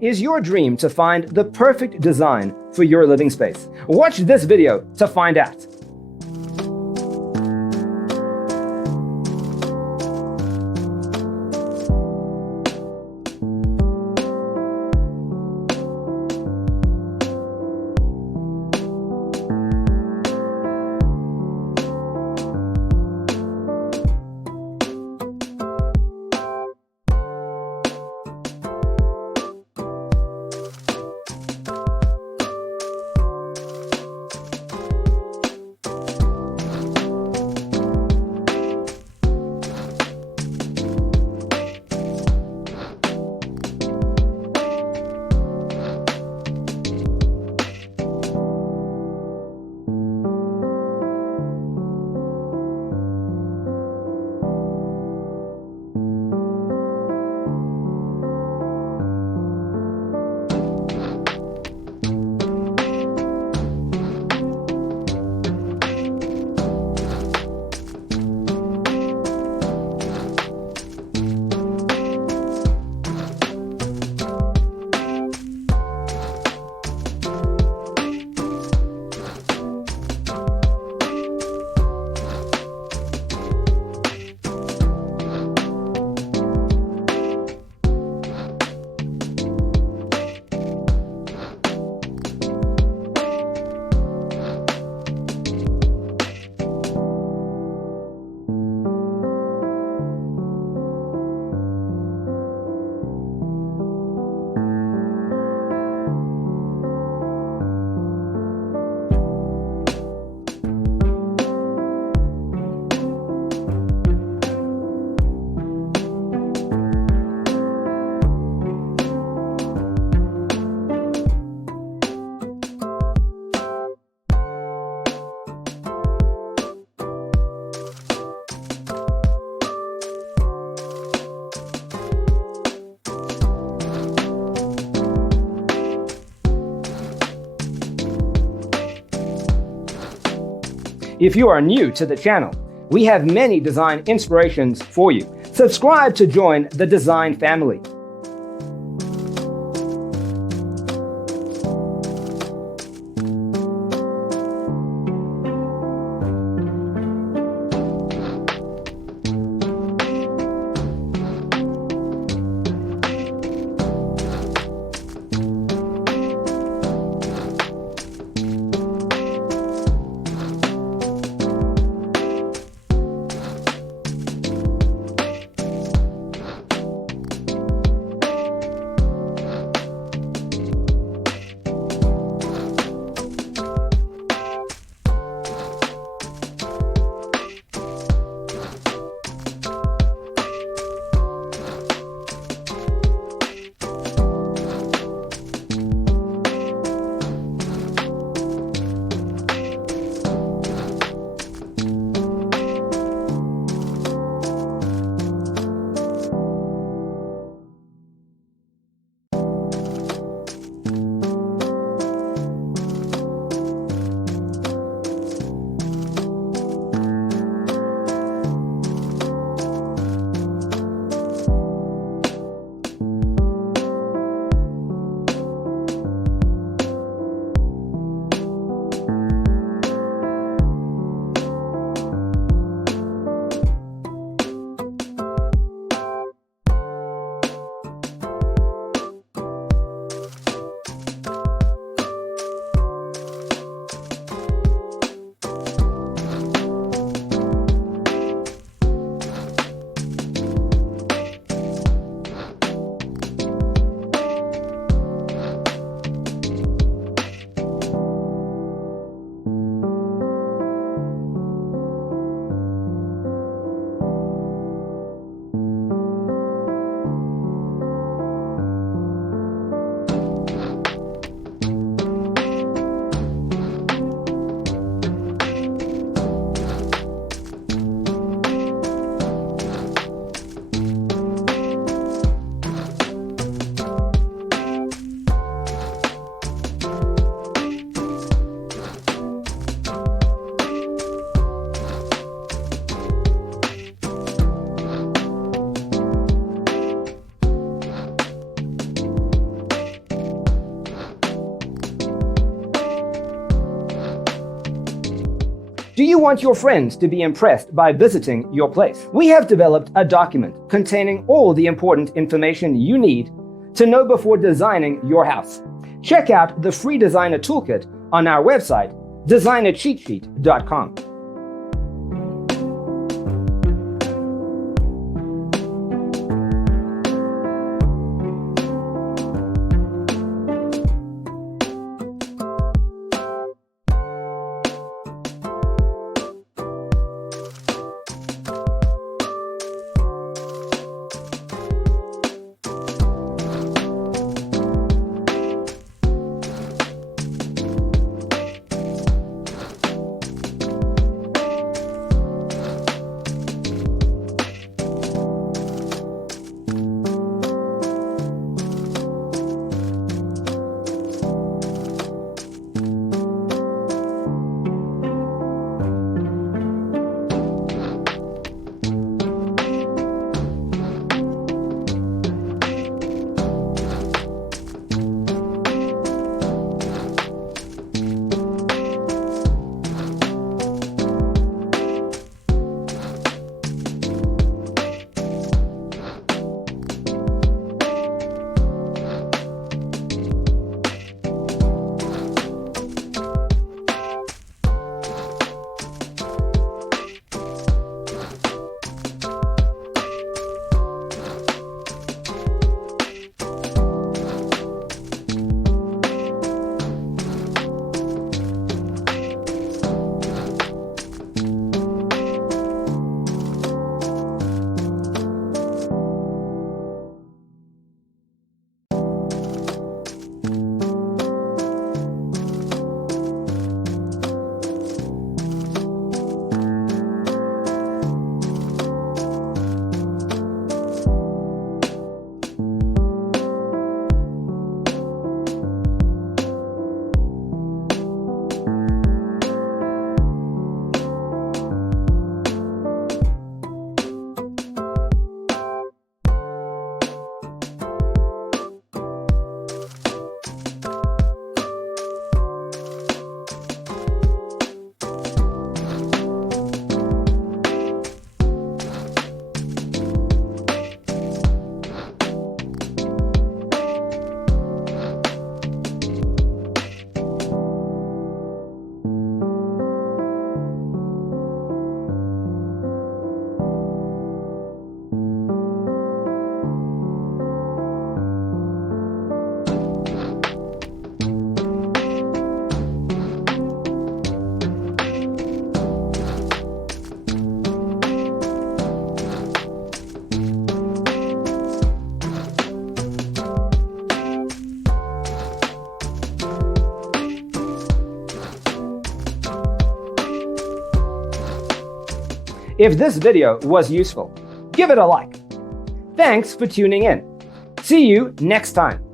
Is your dream to find the perfect design for your living space? Watch this video to find out. If you are new to the channel, we have many design inspirations for you. Subscribe to join the design family. Do you want your friends to be impressed by visiting your place? We have developed a document containing all the important information you need to know before designing your house. Check out the free designer toolkit on our website, designercheatsheet.com. If this video was useful, give it a like. Thanks for tuning in. See you next time.